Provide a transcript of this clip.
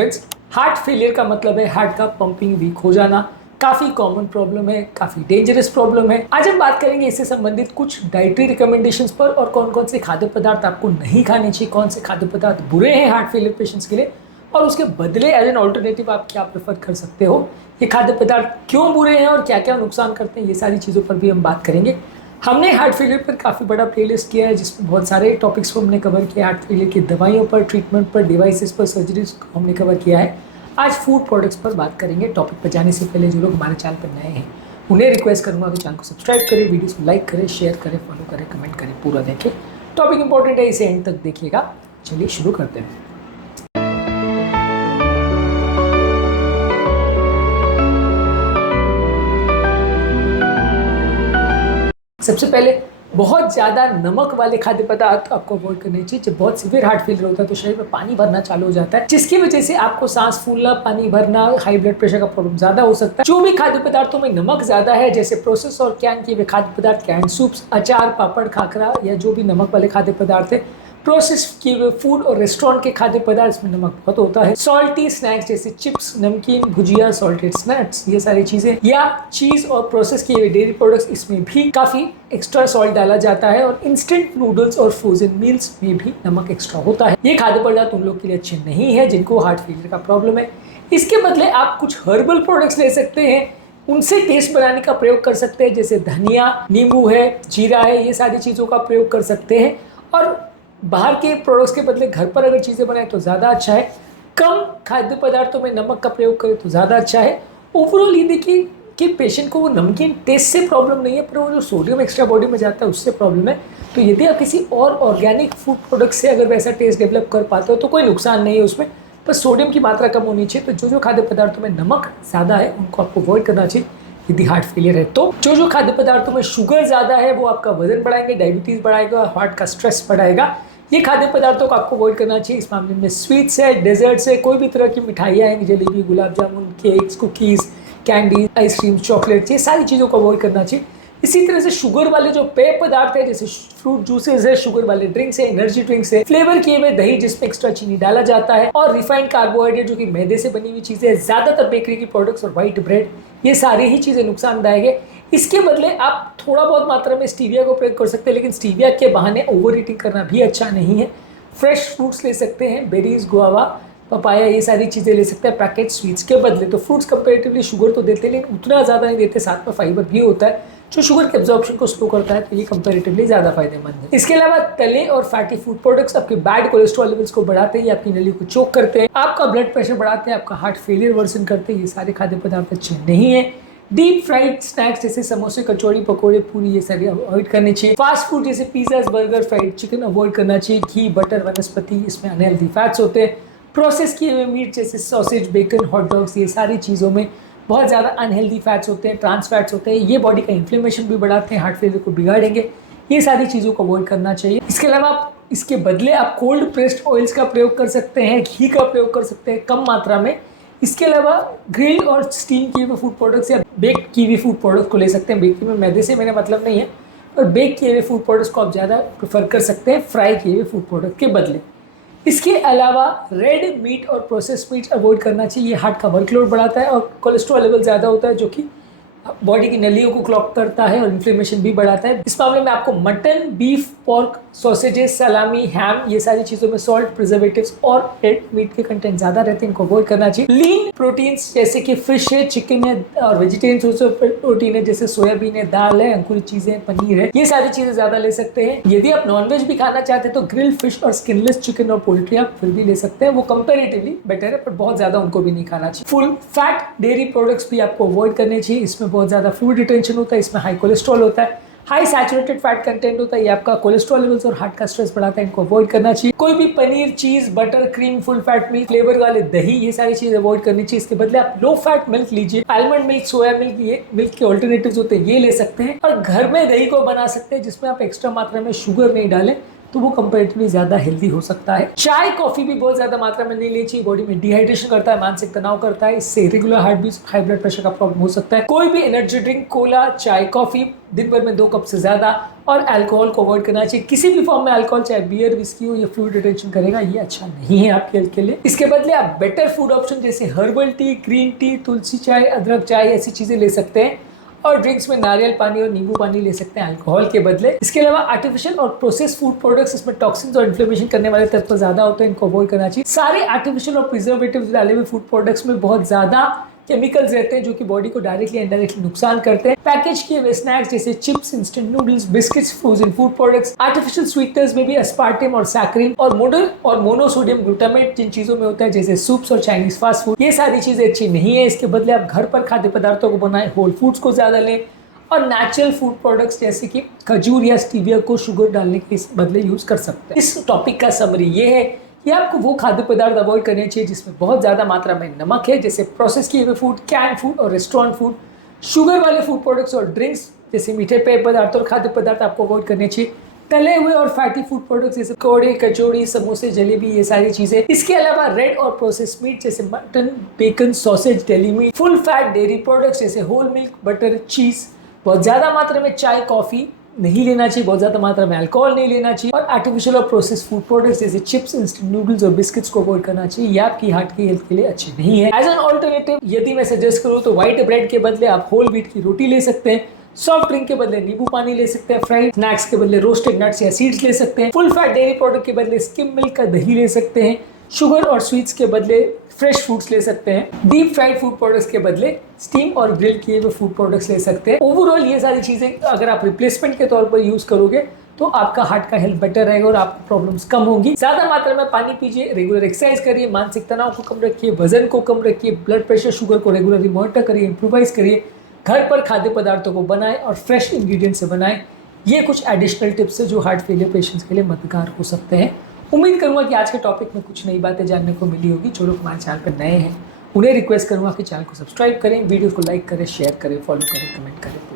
Friends, heart failure का मतलब है हार्ट का पंपिंग वीक हो जाना। काफ़ी कॉमन प्रॉब्लम है, काफ़ी डेंजरस प्रॉब्लम है। आज हम बात करेंगे इससे संबंधित कुछ डाइटरी रिकमेंडेशंस पर और कौन कौन से खाद्य पदार्थ आपको नहीं खाने चाहिए, कौन से खाद्य पदार्थ बुरे हैं हार्ट फेलियर पेशेंट्स के लिए और उसके बदले एज एन ऑल्टरनेटिव आप क्या प्रेफर कर सकते हो। ये खाद्य पदार्थ क्यों बुरे हैं और क्या क्या नुकसान करते हैं, ये सारी चीज़ों पर भी हम बात करेंगे। हमने हार्ट फेलियर पर काफ़ी बड़ा प्लेलिस्ट किया है जिसमें बहुत सारे टॉपिक्स को हमने कवर किया। हार्ट फेलियर की दवाइयों पर, ट्रीटमेंट पर, डिवाइसेस पर, सर्जरीज को हमने कवर किया है। आज फूड प्रोडक्ट्स पर बात करेंगे। टॉपिक पर जाने से पहले जो लोग हमारे चैनल पर नए हैं उन्हें रिक्वेस्ट करूंगा कि चैनल को सब्सक्राइब करें, वीडियोस को लाइक करें, शेयर करें, फॉलो करें, कमेंट करें, पूरा देखें। टॉपिक इंपॉर्टेंट है, इसे एंड तक देखिएगा। चलिए शुरू करते हैं। सबसे पहले बहुत ज़्यादा नमक वाले खाद्य पदार्थ आपको अवॉइड करने चाहिए। जब बहुत सीवियर हार्ट फेलियर होता है तो शरीर में पानी भरना चालू हो जाता है, जिसकी वजह से आपको सांस फूलना, पानी भरना, हाई ब्लड प्रेशर का प्रॉब्लम ज़्यादा हो सकता है। जो भी खाद्य पदार्थों में नमक ज़्यादा है, जैसे प्रोसेस और कैन किए हुए खाद्य पदार्थ, कैन सूप्स, अचार, पापड़, खाखरा या जो भी नमक वाले खाद्य पदार्थ है, प्रोसेस किए हुए फूड और रेस्टोरेंट के खाद्य पदार्थ, इसमें नमक बहुत होता है। सॉल्टी स्नैक्स जैसे चिप्स, नमकीन, भुजिया, सॉल्टेड स्नैक्स, ये सारी चीजें, या चीज और प्रोसेस किए हुए डेयरी प्रोडक्ट्स, इसमें भी काफी एक्स्ट्रा सॉल्ट डाला जाता है। और इंस्टेंट नूडल्स और फ्रोजन मील्स में भी नमक एक्स्ट्रा होता है। ये खाद्य पदार्थ उन लोग के लिए अच्छे नहीं है जिनको हार्ट फेलियर का प्रॉब्लम है। इसके बदले आप कुछ हर्बल प्रोडक्ट्स ले सकते हैं, उनसे टेस्ट बनाने का प्रयोग कर सकते हैं, जैसे धनिया, नींबू है, जीरा है, ये सारी चीजों का प्रयोग कर सकते हैं। और बाहर के प्रोडक्ट्स के बदले घर पर अगर चीज़ें बनाएं तो ज़्यादा अच्छा है। कम खाद्य पदार्थों में नमक का प्रयोग करें तो ज़्यादा अच्छा है। ओवरऑल ये देखिए कि पेशेंट को वो नमकीन टेस्ट से प्रॉब्लम नहीं है, पर वो जो सोडियम एक्स्ट्रा बॉडी में जाता है उससे प्रॉब्लम है। तो यदि आप किसी और ऑर्गेनिक फूड प्रोडक्ट से अगर वैसा टेस्ट डेवलप कर पाते हो तो कोई नुकसान नहीं है उसमें, पर सोडियम की मात्रा कम होनी चाहिए। तो जो खाद्य पदार्थों में नमक ज़्यादा है उनको आपको अवॉइड करना चाहिए यदि हार्ट फेलियर है। तो जो खाद्य पदार्थों में शुगर ज़्यादा है वो आपका वजन बढ़ाएंगे, डायबिटीज़ बढ़ाएगा, हार्ट का स्ट्रेस बढ़ाएगा। ये खाद्य पदार्थों को आपको अवॉइड करना चाहिए। इस मामले में स्वीट्स है, डेजर्ट्स है, कोई भी तरह की मिठाइयाँ हैं, jalebi, gulab jamun, cakes, cookies, candy, ice cream, chocolate, ये सारी चीज़ों को अवॉइड करना चाहिए। इसी तरह से शुगर वाले जो पेय पदार्थ है, जैसे फ्रूट जूसेस है, शुगर वाले ड्रिंक्स है, एनर्जी ड्रिंक्स है, फ्लेवर किए हुए दही जिसमें एक्स्ट्रा चीनी डाला जाता है, और रिफाइंड कार्बोहाइड्रेट जो कि मैदे से बनी हुई चीज़ें, ज़्यादातर बेकरी की प्रोडक्ट्स और व्हाइट ब्रेड, ये सारी ही चीज़ें नुकसानदायक है। इसके बदले आप थोड़ा बहुत मात्रा में स्टीविया को प्रयोग कर सकते हैं, लेकिन स्टीविया के बहाने ओवर ईटिंग करना भी अच्छा नहीं है। फ्रेश फ्रूट्स ले सकते हैं, बेरीज, गुआवा, पपाया, ये सारी चीज़ें ले सकते हैं पैकेट स्वीट्स के बदले। तो फ्रूट्स कंपेरेटिवली शुगर तो देते हैं लेकिन उतना ज़्यादा नहीं देते, साथ में फाइबर भी होता है जो शुगर के एब्जॉर्प्शन को स्लो करता है, तो ये कंपेरेटिवली ज़्यादा फायदेमंद है। इसके अलावा तले और फैटी फूड प्रोडक्ट्स आपके बैड कोलेस्ट्रॉल लेवल्स को बढ़ाते हैं, आपकी नली को चोक करते हैं, आपका ब्लड प्रेशर बढ़ाते हैं, आपका हार्ट फेलियर वर्सन करते हैं। ये सारे खाद्य पदार्थ अच्छे नहीं है। डीप फ्राइड स्नैक्स जैसे समोसे, कचौड़ी, पकौड़े, पूरी, ये सारे अवॉइड करने चाहिए। फास्ट फूड जैसे pizza, burger, fried chicken avoid करना चाहिए। घी, बटर, वनस्पति, इसमें अनहेल्दी फैट्स होते हैं। प्रोसेस किए हुए मीट जैसे सॉसेज, बेकन, हॉट डॉग्स, ये सारी चीज़ों में बहुत ज़्यादा अनहेल्दी फैट्स होते हैं, ट्रांस फैट्स होते हैं। ये बॉडी का इन्फ्लेमेशन भी बढ़ाते हैं, हार्ट फेलियर को बिगाड़ेंगे। ये सारी चीज़ों को अवॉइड करना चाहिए। इसके अलावा आप इसके बदले आप कोल्ड प्रेस्ड ऑयल्स का प्रयोग कर सकते हैं, घी का प्रयोग कर सकते हैं कम मात्रा में। इसके अलावा ग्रिल और स्टीम किए हुए फूड प्रोडक्ट्स या बेक की हुई फूड प्रोडक्ट्स को ले सकते हैं। बेक में मैदे से मेरा मतलब नहीं है, और बेक किए हुए फूड प्रोडक्ट्स को आप ज़्यादा प्रेफर कर सकते हैं फ्राई किए हुए फूड प्रोडक्ट के बदले। इसके अलावा रेड मीट और प्रोसेस्ड मीट अवॉइड करना चाहिए। ये हार्ट का वर्कलोड बढ़ाता है और कोलेस्ट्रॉल लेवल ज़्यादा होता है जो कि बॉडी की नलियों को क्लॉग करता है और इन्फ्लेमेशन भी बढ़ाता है। इस मामले में आपको मटन, बीफ, पोर्क, सॉसेजेस, सलामी, हैम, ये सारी चीज़ों में सॉल्ट, प्रिजर्वेटिव्स और रेड मीट के कंटेंट ज़्यादा रहते हैं, इनको अवॉइड करना चाहिए। लीन प्रोटीन्स जैसे कि फिश है, चिकन है, और वेजिटेरियन सोर्स ऑफ प्रोटीन है जैसे सोयाबीन है, दाल है, अंकुरित चीज़ें, पनीर है, ये सारी चीज़ें ज़्यादा ले सकते हैं। यदि आप नॉनवेज भी खाना चाहते हैं तो ग्रिल फिश और स्किनलेस चिकन और पोल्ट्री आप फिर भी ले सकते हैं, वो कंपेरेटिवली बेटर है, पर बहुत ज़्यादा उनको भी नहीं खाना चाहिए। फुल फैट डेयरी प्रोडक्ट्स भी आपको अवॉइड करने चाहिए, इसमें बहुत ज़्यादा फ्लूइड रिटेंशन होता है, इसमें हाई कोलेस्ट्रॉल होता है, हाई सैचुरेटेड फैट कंटेंट होता है, ये आपका कोलेस्ट्रॉल लेवल्स और हार्ट का स्ट्रेस बढ़ाता है, इनको अवॉइड करना चाहिए। कोई भी पनीर, चीज, butter, cream, full fat milk, flavour वाले दही, ये सारी चीजें अवॉइड करनी चाहिए। इसके बदले आप लो फैट मिल्क लीजिए, आलमंड मिल्क, सोया मिल्क, ये मिल्क के ऑल्टरनेटिव्स होते हैं, ये ले सकते हैं। और घर में दही को बना सकते हैं जिसमें आप एक्स्ट्रा मात्रा में शुगर नहीं डालें, तो वो कंपेरेटिवली ज्यादा हेल्दी हो सकता है। चाय कॉफी भी बहुत ज्यादा मात्रा में नहीं लेनी चाहिए, बॉडी में डिहाइड्रेशन करता है, मानसिक तनाव करता है, इससे regular heart beat, high blood pressure का प्रॉब्लम हो सकता है। कोई भी एनर्जी ड्रिंक, कोला, चाय, कॉफी दिन भर में 2 कप से ज्यादा, और अल्कोहल को अवॉइड करना चाहिए। किसी भी फॉर्म में अल्कोहल, चाहे बियर, विस्की हो या फ्लूइड रिटेंशन करेगा, ये अच्छा नहीं है आपके हेल्थ के लिए। इसके बदले आप बेटर फूड ऑप्शन जैसे हर्बल टी, ग्रीन टी, तुलसी चाय, अदरक चाय ऐसी चीजें ले सकते हैं, और ड्रिंक्स में नारियल पानी और नींबू पानी ले सकते हैं अल्कोहल के बदले। इसके अलावा आर्टिफिशियल और प्रोसेस फूड प्रोडक्ट्स, इसमें टॉक्सिन्स और इन्फ्लेमेशन करने वाले तत्व ज्यादा होते हैं, इनको अवॉइड करना चाहिए। सारे आर्टिफिशियल और प्रिजर्वेटिव्स डाले हुए फूड प्रोडक्ट्स में बहुत ज्यादा केमिकल्स रहते हैं जो कि बॉडी को डायरेक्टली इनडायरेक्टली नुकसान करते हैं। पैकेज किए हुए स्नैक्स जैसे chips, instant noodles, biscuits, frozen food products, artificial sweeteners में भी अस्पार्टेम और सैकरिन और मोनोसोडियम ग्लूटामेट जिन चीजों में होता है, जैसे सूप्स और चाइनीज फास्ट फूड, ये सारी चीजें अच्छी नहीं है। इसके बदले आप घर पर खाद्य पदार्थों को बनाएं, होल फूड्स को ज्यादा लें, और नेचुरल फूड प्रोडक्ट्स जैसे कि खजूर या स्टीविया को शुगर डालने के बदले यूज कर सकते हैं। इस टॉपिक का समरी ये है कि आपको वो खाद्य पदार्थ अवॉइड करने चाहिए जिसमें बहुत ज्यादा मात्रा में नमक है, जैसे प्रोसेस किए हुए फूड, कैन फूड और रेस्टोरेंट फूड। शुगर वाले फूड प्रोडक्ट्स और ड्रिंक्स जैसे मीठे पेय पदार्थ और खाद्य पदार्थ आपको अवॉइड करने चाहिए। तले हुए और फैटी फूड प्रोडक्ट्स जैसे कोड़े, कचौड़ी, समोसे, जलेबी, ये सारी चीजें। इसके अलावा रेड और प्रोसेस मीट जैसे mutton, bacon, sausage, deli meat, full fat dairy products जैसे होल मिल्क, बटर, चीज। बहुत ज्यादा मात्रा में चाय, कॉफी नहीं लेना चाहिए, बहुत ज्यादा मात्रा में अल्कोहल नहीं लेना चाहिए, और आर्टिफिशियल और प्रोसेस फूड प्रोडक्ट्स जैसे चिप्स, इंस्टेंट नूडल्स और बिस्किट्स को अवॉइड करना चाहिए। ये आपकी हार्ट की हेल्थ के लिए अच्छे नहीं है। एज एन ऑल्टरनेटिव यदि मैं सजेस्ट करूँ तो व्हाइट ब्रेड के बदले आप होल व्हीट की रोटी ले सकते हैं, सॉफ्ट ड्रिंक के बदले नींबू पानी ले सकते हैं, फ्राइड स्नैक्स के बदले रोस्टेड नट्स या सीड्स ले सकते हैं, फुल फैट डेयरी प्रोडक्ट के बदले स्किम मिल्क का दही ले सकते हैं, शुगर और स्वीट्स के बदले फ्रेश फ्रूट्स ले सकते हैं, डीप फ्राइड फूड प्रोडक्ट्स के बदले स्टीम और ग्रिल किए हुए फूड प्रोडक्ट्स ले सकते हैं। ओवरऑल ये सारी चीजें अगर आप रिप्लेसमेंट के तौर पर यूज करोगे तो आपका हार्ट का हेल्थ बेटर रहेगा और आपको प्रॉब्लम्स कम होंगी। ज्यादा मात्रा में पानी पीजिए, रेगुलर एक्सरसाइज करिए, मानसिक तनाव को कम रखिए, वजन को कम रखिए, ब्लड प्रेशर, शुगर को रेगुलरली मॉनिटर करिए, इंप्रूवाइज करिए, घर पर खाद्य पदार्थों को बनाएं और फ्रेश इंग्रेडिएंट से बनाएं। ये कुछ एडिशनल टिप्स है जो हार्ट फेलियर पेशेंट्स के लिए मददगार हो सकते हैं। उम्मीद करूंगा कि आज के टॉपिक में कुछ नई बातें जानने को मिली होगी। जो लोग हमारे चैनल पर नए हैं उन्हें रिक्वेस्ट करूंगा कि चैनल को सब्सक्राइब करें, वीडियो को लाइक करें, शेयर करें, फॉलो करें, कमेंट करें।